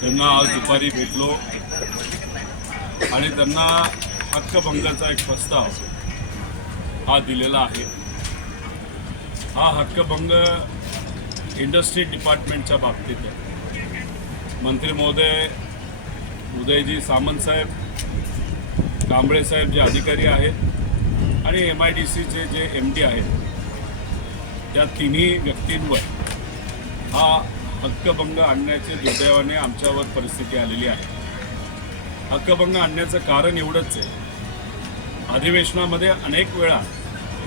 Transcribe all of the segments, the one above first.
त्यांना आज दुपारी भेटलो. आणि त्यांना हक्कभंगाचा एक प्रस्ताव हा दिलेला आहे. हा हक्कभंग इंडस्ट्री डिपार्टमेंटच्या बाबतीत आहे. मंत्री महोदय उदयजी सामंतसाहेब कांबळेसाहेब कांबळे साहेब जे अधिकारी आहेत आणि एम आय डी सीचे जे एम डी आहेत त्या तिन्ही व्यक्तींवर हा हक्कभंग आणण्याचे दुर्दैवाने आमच्यावर परिस्थिती आलेली आहे. हक्कभंग आणण्याचं कारण एवढंच आहे. अधिवेशनामध्ये अनेक वेळा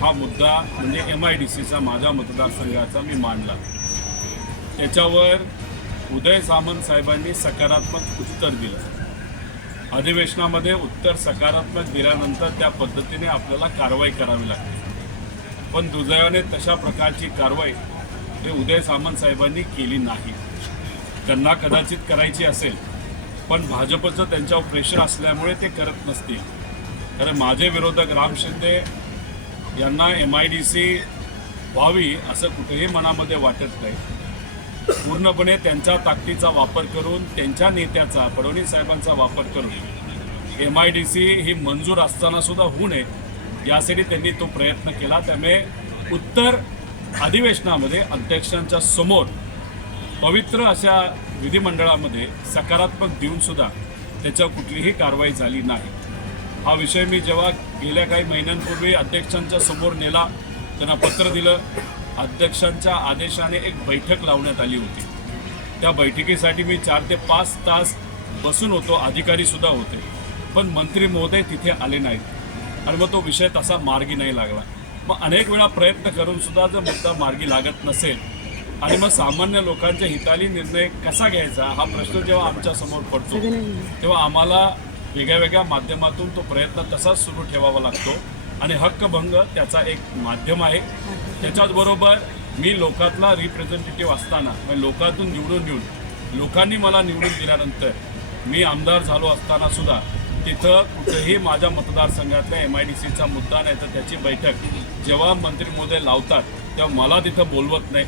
हा मुद्दा म्हणजे एम आय डी सीचा माझ्या मतदारसंघाचा मी मांडला. त्याच्यावर उदय सामंत साहेबांनी सकारात्मक उत्तर दिलं. अधिवेशनामध्ये उत्तर सकारात्मक दिल्यानंतर त्या पद्धतीने आपल्याला कारवाई करावी लागते पण दुर्दैवाने तशा प्रकारची कारवाई हे उदय सामंत साहेबांनी केली नाही. त्यांना कदाचित करायची असेल पण भाजपचं त्यांच्यावर प्रेशर असल्यामुळे ते करत नसतील. कारण माझे विरोधक राम शिंदे यांना एम आय डी सी व्हावी असं कुठेही मनामध्ये वाटत नाही. पूर्णपणे त्यांच्या ताकदीचा वापर करून त्यांच्या नेत्याचा फडणवीस साहेबांचा वापर करून एम आय डी सी ही मंजूर असताना सुद्धा होऊ नये यासाठी त्यांनी तो प्रयत्न केला. त्यामुळे उत्तर अधिवेशनामध्ये अध्यक्षांच्या समोर पवित्र अशा विधिमंडळामध्ये सकारात्मक देऊन सुद्धा त्याच्यावर कुठलीही कारवाई झाली नाही. हा विषय मी जेव्हा गेल्या काही महिन्यांपूर्वी अध्यक्षांच्या समोर नेला त्यांना पत्र दिलं. अध्यक्षांच्या आदेशाने एक बैठक लावण्यात आली होती. त्या बैठकीसाठी मी चार ते पाच तास बसून होतो अधिकारीसुद्धा होते. पण मंत्री महोदय तिथे आले नाहीत. आणि मग तो विषय तसा मार्गी नाही लागला. मग अनेक वेळा प्रयत्न करून सुद्धा जर मुद्दा मार्गी लागत नसेल आणि मग सामान्य लोकांच्या हिताली निर्णय कसा घ्यायचा हा प्रश्न जेव्हा आमच्यासमोर पडतो तेव्हा आम्हाला वेगळ्या वेगळ्या माध्यमातून तो प्रयत्न तसाच सुरू ठेवावा लागतो. आणि हक्कभंग त्याचा एक माध्यम आहे. त्याच्याचबरोबर मी लोकातला रिप्रेझेंटेटिव्ह असताना म्हणजे लोकातून निवडून येऊन लोकांनी मला निवडून दिल्यानंतर मी आमदार झालो असताना सुद्धा तिथं कुठेही माझ्या मतदारसंघातल्या एम आय डी सीचा मुद्दा नाही तर त्याची बैठक जेव्हा मंत्री महोदय लावतात तेव्हा मला तिथं बोलवत नाही.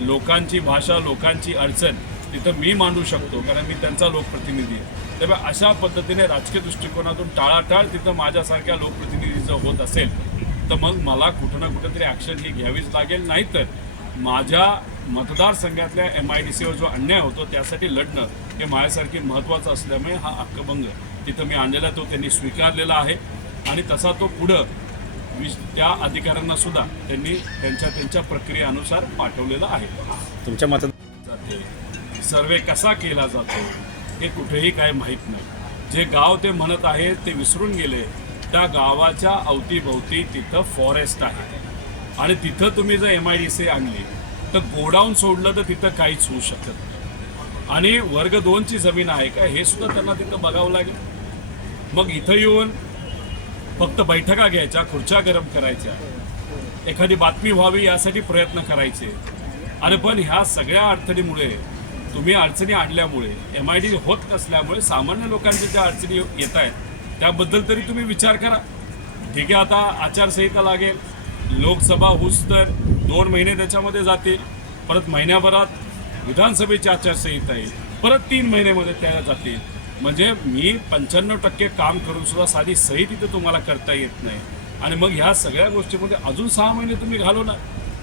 लोकांची भाषा लोकांची अडचण तिथं मी मांडू शकतो कारण मी त्यांचा लोकप्रतिनिधी आहे. तेव्हा अशा पद्धतीने राजकीय दृष्टिकोनातून टाळाटाळ तिथं माझ्यासारख्या लोकप्रतिनिधीचं होत असेल तर मग मला कुठं ना कुठंतरी ॲक्शन ही घ्यावीच लागेल. नाहीतर माझ्या मतदारसंघातल्या एम आय डी सीवर जो अन्याय होतो त्यासाठी लढणं हे माझ्यासारखी महत्त्वाचं असल्यामुळे हा हक्कभंग तिथं मी आणलेला तो त्यांनी स्वीकारलेला आहे. आणि तसा तो पुढं विश त्या अधिकाऱ्यांना सुद्धा त्यांनी त्यांच्या त्यांच्या प्रक्रियेनुसार पाठवलेला आहे. तुमच्या मत जाते. सर्वे कसा केला जातो हे कुठेही काय माहीत नाही. जे गाव ते म्हणत आहे ते विसरून गेले. त्या गावाच्या अवतीभोवती तिथं फॉरेस्ट आहे. आणि तिथं तुम्ही जर एम आय डी सी आणली तर गोडाऊन सोडलं तर तिथं काहीच होऊ शकत नाही. आणि वर्ग दोनची जमीन आहे का हे सुद्धा त्यांना तिथं बघावं लागेल. मग इथं येऊन फक्त बैठका घ्यायच्या खुर्च्या गरम करायच्या. एखादी बातमी व्हावी यासाठी प्रयत्न करायचे. आणि पण ह्या सगळ्या अडचणीमुळे तुम्ही अडचणी आणल्यामुळे एम आय डी होत नसल्यामुळे सामान्य लोकांच्या ज्या अडचणी येत आहेत त्याबद्दल तरी तुम्ही विचार करा. ठीक आहे आता आचारसंहिता लागेल. लोकसभा होऊस तर दोन महिने त्याच्यामध्ये जातील. परत महिन्याभरात विधानसभेची आचारसंहिता येईल. परत तीन महिन्यामध्ये त्या जातील. म्हणजे मी पंच्याण्णव टक्के काम करून सुद्धा साधी सही तिथे तुम्हाला करता येत नाही. आणि मग ह्या सगळ्या गोष्टीमध्ये अजून सहा महिने तुम्ही घालवणार.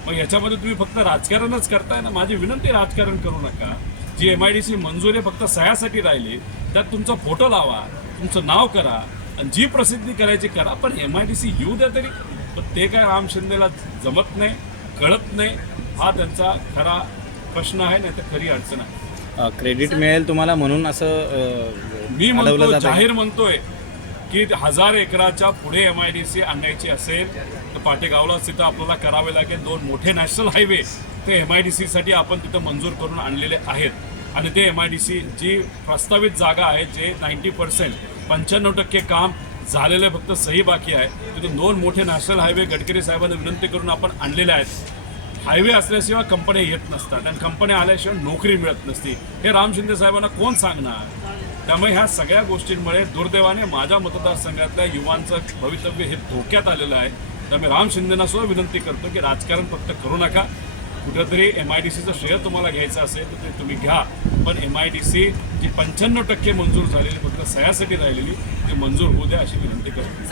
मग याच्यामध्ये तुम्ही फक्त राजकारणच करताय ना? माझी विनंती राजकारण करू नका. जी एम आय डी सी मंजुरी फक्त सह्यासाठी राहिली. त्यात तुमचा फोटो लावा तुमचं नाव करा आणि जी प्रसिद्धी करायची करा पण एम आय डी सी येऊ द्या तरी. पण ते काय राम शिंदेला जमत नाही कळत नाही. हा त्यांचा खरा प्रश्न आहे नाही तर खरी अडचण आहे. क्रेडिट मिळेल तुम्हाला म्हणून असं मी म्हणतो जाहीर म्हणतोय की हजार एकराच्या पुढे एम आय डी सी आणायची असेल तर पाटेगावला तिथं आपल्याला करावे लागेल दोन मोठे नॅशनल हायवे. ते एम आय डी सीसाठी आपण तिथं मंजूर करून आणलेले आहेत. आणि ते एम आय डी सी जी प्रस्तावित जागा आहे जे नाईन्टी पर्सेंट पंच्याण्णव टक्के काम झालेलं फक्त सही बाकी आहे. तिथून दोन मोठे नॅशनल हायवे गडकरी साहेबांना विनंती करून आपण आणलेले आहेत. हायवे असल्याशिवाय कंपन्या येत नसतात आणि कंपन्या आल्याशिवाय नोकरी मिळत नसती. हे राम शिंदे साहेबांना कोण सांगणार? त्यामुळे ह्या सगळ्या गोष्टींमुळे दुर्दैवाने माझ्या मतदारसंघातल्या युवांचं भवितव्य हे धोक्यात आलेलं आहे. त्यामुळे राम शिंदेना सुद्धा विनंती करतो की राजकारण फक्त करू नका. कुठंतरी एम आय डी सीचं श्रेय तुम्हाला घ्यायचं असेल तर ते तुम्ही घ्या. पण एम आय डी सी जी पंच्याण्णव टक्के मंजूर झालेली फक्त सह्यासाठी राहिलेली ती मंजूर होऊ द्या अशी विनंती करतो.